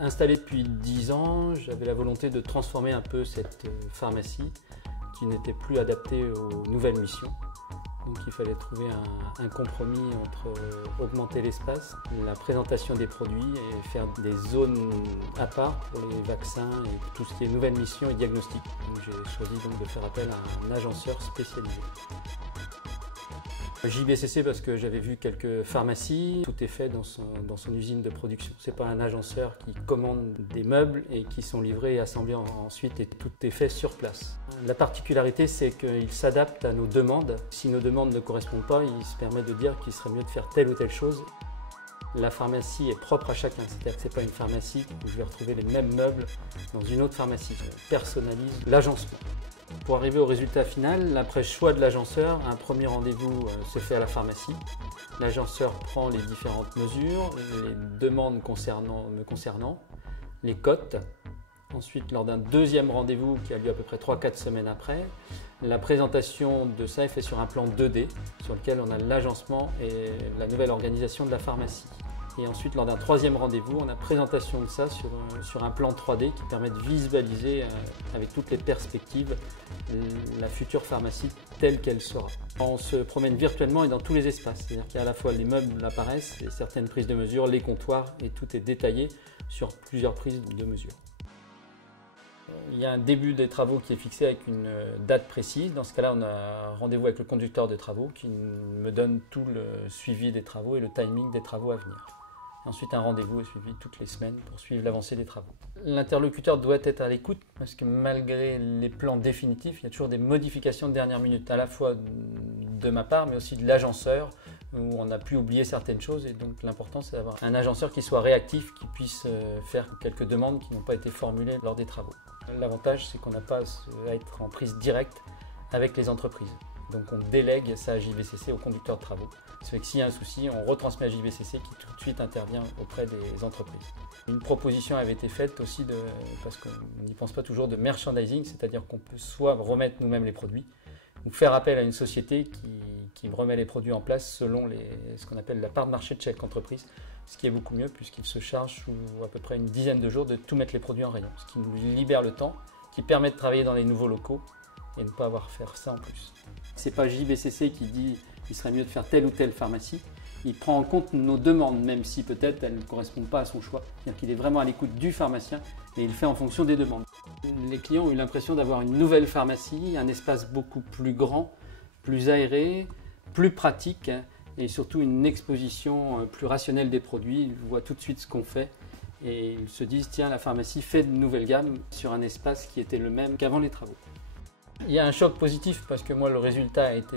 Installé depuis 10 ans, j'avais la volonté de transformer un peu cette pharmacie qui n'était plus adaptée aux nouvelles missions. Donc il fallait trouver un compromis entre augmenter l'espace, la présentation des produits et faire des zones à part pour les vaccins et tout ce qui est nouvelles missions et diagnostics. Donc j'ai choisi donc de faire appel à un agenceur spécialisé. JBCC parce que j'avais vu quelques pharmacies, tout est fait dans son usine de production. C'est pas un agenceur qui commande des meubles et qui sont livrés et assemblés ensuite et tout est fait sur place. La particularité c'est qu'il s'adapte à nos demandes. Si nos demandes ne correspondent pas, il se permet de dire qu'il serait mieux de faire telle ou telle chose. La pharmacie est propre à chacun, c'est-à-dire que ce n'est pas une pharmacie où je vais retrouver les mêmes meubles dans une autre pharmacie. On personnalise l'agencement. Pour arriver au résultat final, après choix de l'agenceur, un premier rendez-vous se fait à la pharmacie. L'agenceur prend les différentes mesures, les demandes me concernant, les cotes. Ensuite, lors d'un deuxième rendez-vous qui a lieu à peu près 3-4 semaines après, la présentation de ça est faite sur un plan 2D sur lequel on a l'agencement et la nouvelle organisation de la pharmacie. Et ensuite, lors d'un troisième rendez-vous, on a présentation de ça sur un plan 3D qui permet de visualiser avec toutes les perspectives la future pharmacie telle qu'elle sera. On se promène virtuellement et dans tous les espaces, c'est-à-dire qu'il y a à la fois les meubles apparaissent, et certaines prises de mesure, les comptoirs et tout est détaillé sur plusieurs prises de mesure. Il y a un début des travaux qui est fixé avec une date précise. Dans ce cas-là, on a un rendez-vous avec le conducteur de travaux qui me donne tout le suivi des travaux et le timing des travaux à venir. Ensuite, un rendez-vous est suivi toutes les semaines pour suivre l'avancée des travaux. L'interlocuteur doit être à l'écoute parce que malgré les plans définitifs, il y a toujours des modifications de dernière minute, à la fois de ma part, mais aussi de l'agenceur, où on a pu oublier certaines choses. Et donc l'important, c'est d'avoir un agenceur qui soit réactif, qui puisse faire quelques demandes qui n'ont pas été formulées lors des travaux. L'avantage, c'est qu'on n'a pas à être en prise directe avec les entreprises. Donc on délègue ça à JBCC, au conducteur de travaux. Ça fait que s'il y a un souci, on retransmet à JBCC qui tout de suite intervient auprès des entreprises. Une proposition avait été faite aussi, parce qu'on n'y pense pas toujours, de merchandising, c'est-à-dire qu'on peut soit remettre nous-mêmes les produits, ou faire appel à une société qui remet les produits en place selon ce qu'on appelle la part de marché de chaque entreprise, ce qui est beaucoup mieux puisqu'il se charge sous à peu près une dizaine de jours de tout mettre les produits en rayon, ce qui nous libère le temps, qui permet de travailler dans les nouveaux locaux et ne pas avoir à faire ça en plus. C'est pas JBCC qui dit qu'il serait mieux de faire telle ou telle pharmacie. Il prend en compte nos demandes, même si peut-être elles ne correspondent pas à son choix. C'est-à-dire qu'il est vraiment à l'écoute du pharmacien et il fait en fonction des demandes. Les clients ont eu l'impression d'avoir une nouvelle pharmacie, un espace beaucoup plus grand, plus aéré, plus pratique et surtout une exposition plus rationnelle des produits. Ils voient tout de suite ce qu'on fait et ils se disent tiens, la pharmacie fait de nouvelles gammes sur un espace qui était le même qu'avant les travaux. Il y a un choc positif parce que moi le résultat a été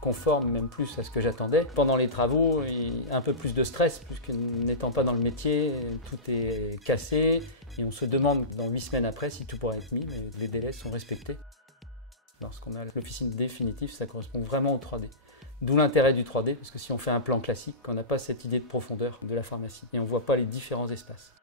conforme, même plus à ce que j'attendais. Pendant les travaux, il y a un peu plus de stress puisque n'étant pas dans le métier, tout est cassé et on se demande dans 8 semaines après si tout pourra être mis, mais les délais sont respectés. Lorsqu'on a l'officine définitive, ça correspond vraiment au 3D. D'où l'intérêt du 3D parce que si on fait un plan classique, on n'a pas cette idée de profondeur de la pharmacie et on ne voit pas les différents espaces.